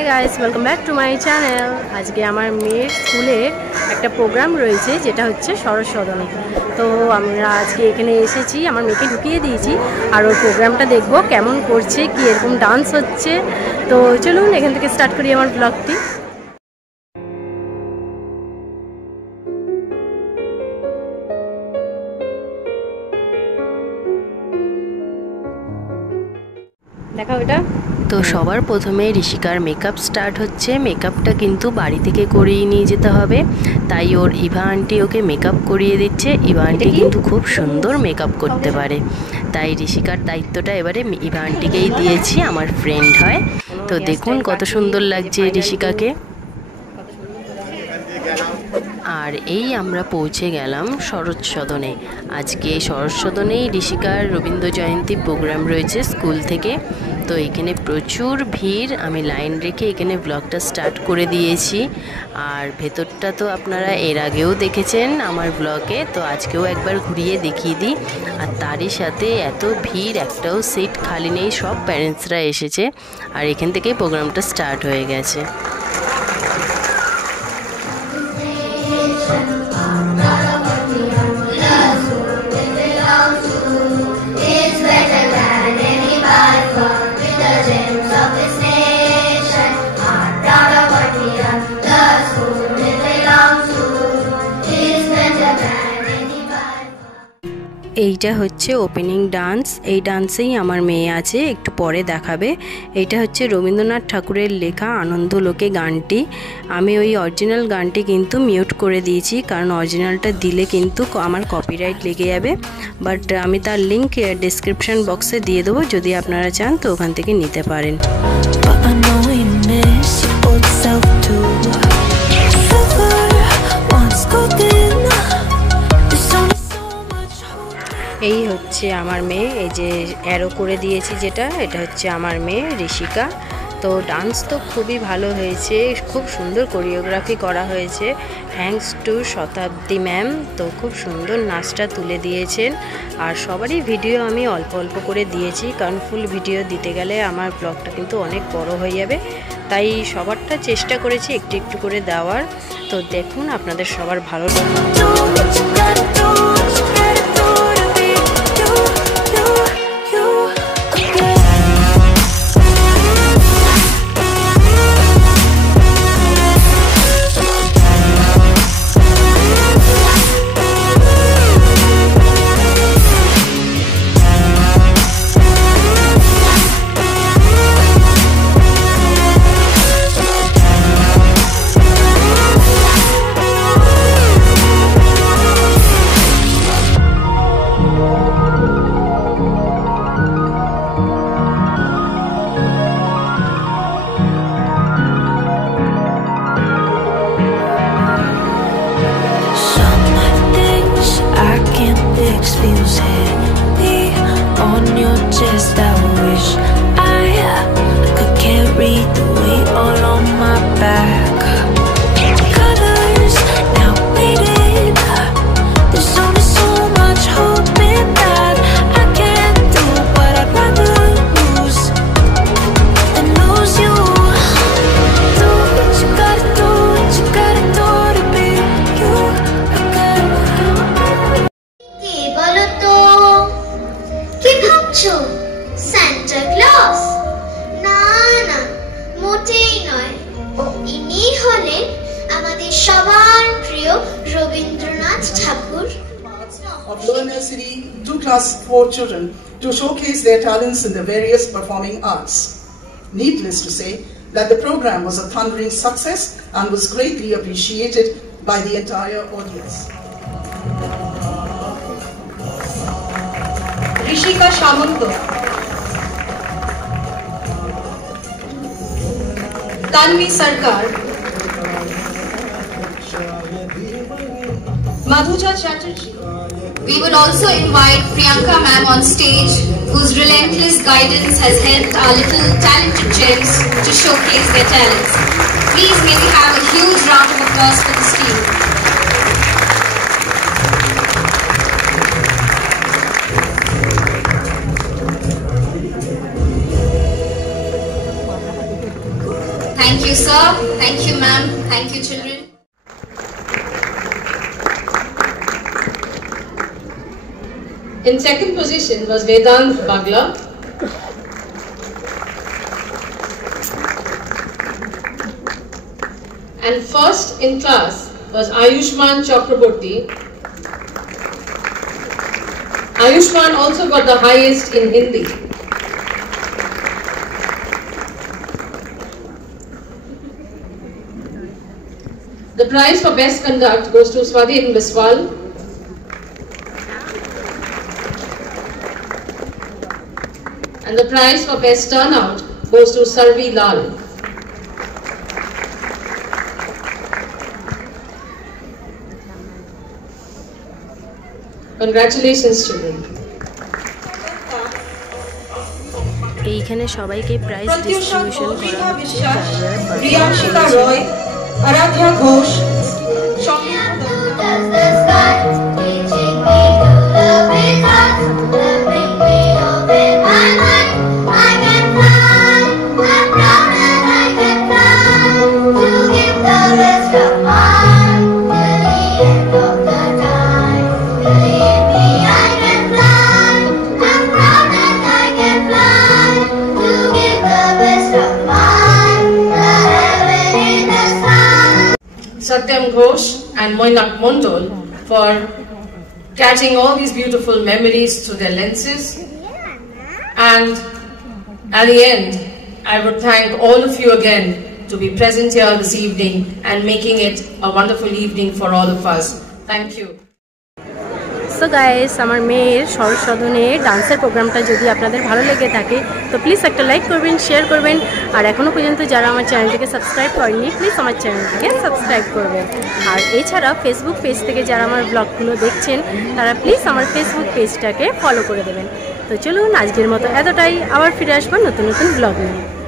High guys welcome back to my channel. आज के आमार मेয়ের स्कूले একটা প্রোগ্রাম রয়েছে যেটা হচ্ছে সরস সদন। তো আমরা আজকে এখানে এসেছি, আমার মেয়েকে ঢুকিয়ে দিয়েছি আর ওর প্রোগ্রামটা দেখব কেমন করছে, কি এরকম ডান্স হচ্ছে। তো চলুন এখান থেকে স্টার্ট করি আমার ব্লগটি। দেখা ওটা তো সবার প্রথমে ঋষিকার মেকআপ স্টার্ট হচ্ছে। মেকআপটা কিন্তু বাড়ি থেকে করিয়ে নিয়ে যেতে হবে, তাই ওর ইভা আন্টি ওকে মেকআপ করিয়ে দিচ্ছে। ইভা আন্টি কিন্তু খুব সুন্দর মেকআপ করতে পারে, তাই ঋষিকার দায়িত্বটা এবারে ইভা আন্টিকেই দিয়েছি, আমার ফ্রেন্ড হয়। তো দেখুন কত সুন্দর লাগছে ঋষিকাকে। আর এই আমরা পৌঁছে গেলাম শরৎ সদনে। আজকে শরৎ সদনেই ঋষিকার রবীন্দ্র জয়ন্তী প্রোগ্রাম রয়েছে স্কুল থেকে। তো এখানে প্রচুর ভিড়, আমি লাইন রেখে এখানে ব্লগটা স্টার্ট করে দিয়েছি। আর ভেতরটা তো আপনারা এর আগেও দেখেছেন আমার ব্লগে, তো আজকেও একবার ঘুরিয়ে দেখিয়ে দিই। আর তারই সাথে এত ভিড়, একটাও সিট খালি নেই, সব প্যারেন্টসরা এসেছে। আর এখান থেকেই প্রোগ্রামটা স্টার্ট হয়ে গেছে। এইটা হচ্ছে ওপেনিং ডান্স। এই ডান্সেই আমার মেয়ে আছে, একটু পরে দেখাবে। এইটা হচ্ছে রবীন্দ্রনাথ ঠাকুরের লেখা আনন্দলোকে গানটি। আমি ওই অরিজিনাল গানটি কিন্তু মিউট করে দিয়েছি, কারণ অরিজিনালটা দিলে কিন্তু আমার কপিরাইট লেগে যাবে। বাট আমি তার লিঙ্ক ডেসক্রিপশন বক্সে দিয়ে দেবো, যদি আপনারা চান তো ওখান থেকে নিতে পারেন। এই হচ্ছে আমার মেয়ে, এই যে অ্যারো করে দিয়েছি যেটা, এটা হচ্ছে আমার মেয়ে ঋষিকা। তো ডান্স তো খুবই ভালো হয়েছে, খুব সুন্দর কোরিওগ্রাফি করা হয়েছে, থ্যাঙ্কস টু শতাব্দী ম্যাম। তো খুব সুন্দর নাচটা তুলে দিয়েছেন। আর সবারই ভিডিও আমি অল্প অল্প করে দিয়েছি, কারণ ফুল ভিডিও দিতে গেলে আমার ব্লগটা কিন্তু অনেক বড় হয়ে যাবে, তাই সবারটা চেষ্টা করেছি একটু একটু করে দেওয়ার। তো দেখুন আপনাদের সবার ভালো লাগবে। Feels heavy on your chest. I wish I could carry the weight all on my back. Colors now faded. There's only so much hope in that. I can't do what I'd rather lose than lose you. Do what you gotta do, what you gotta do to be you. Santa Claus না না মোটেই নয়, ইনি হলেন আমাদের সবার প্রিয় রবীন্দ্রনাথ ঠাকুর। Of Lower Nursery to Class 4 children to showcase their talents in the various performing arts. Needless to say that the program was a thundering success and was greatly appreciated by the entire audience. Rishika Shamanto, Tanvi Sarkar, Madhuja Chatterjee. We would also invite Priyanka ma'am on stage, whose relentless guidance has helped our little talented gems to showcase their talents. Please may we have a huge round of applause for this team. Thank you, sir. Thank you, ma'am. Thank you, children. In second position was Vedant Bagla. And first in class was Ayushman Chakraborty. Ayushman also got the highest in Hindi. The prize for best conduct goes to Swadhin Biswal. And the prize for best turnout goes to Sarvi Lal. Congratulations, children. এইখানে সবাইকে prize distribution করা হচ্ছে যারা যারা প্রিয়াংশিতা রয়, আরাধ্যা Ghosh, Satyam Ghosh and Moinak Mondol for catching all these beautiful memories through their lenses. And at the end, I would thank all of you again to be present here this evening and making it a wonderful evening for all of us. Thank you. So guys, আমার মেয়ের শরৎ সদনে ডান্সের প্রোগ্রামটা যদি আপনাদের ভালো লেগে থাকে তো প্লিজ একটা লাইক করবেন, শেয়ার করবেন, আর এখনও পর্যন্ত যারা আমার চ্যানেলটিকে সাবস্ক্রাইব করেননি প্লিজ আমার চ্যানেলটিকে সাবস্ক্রাইব করবেন। আর এছাড়া ফেসবুক পেজ থেকে যারা আমার ব্লগগুলো দেখছেন তারা প্লিজ আমার ফেসবুক পেজটাকে ফলো করে দেবেন। তো চলুন, আজকের মতো এতটাই, আবার ফিরে আসবো নতুন নতুন ব্লগ নিয়ে।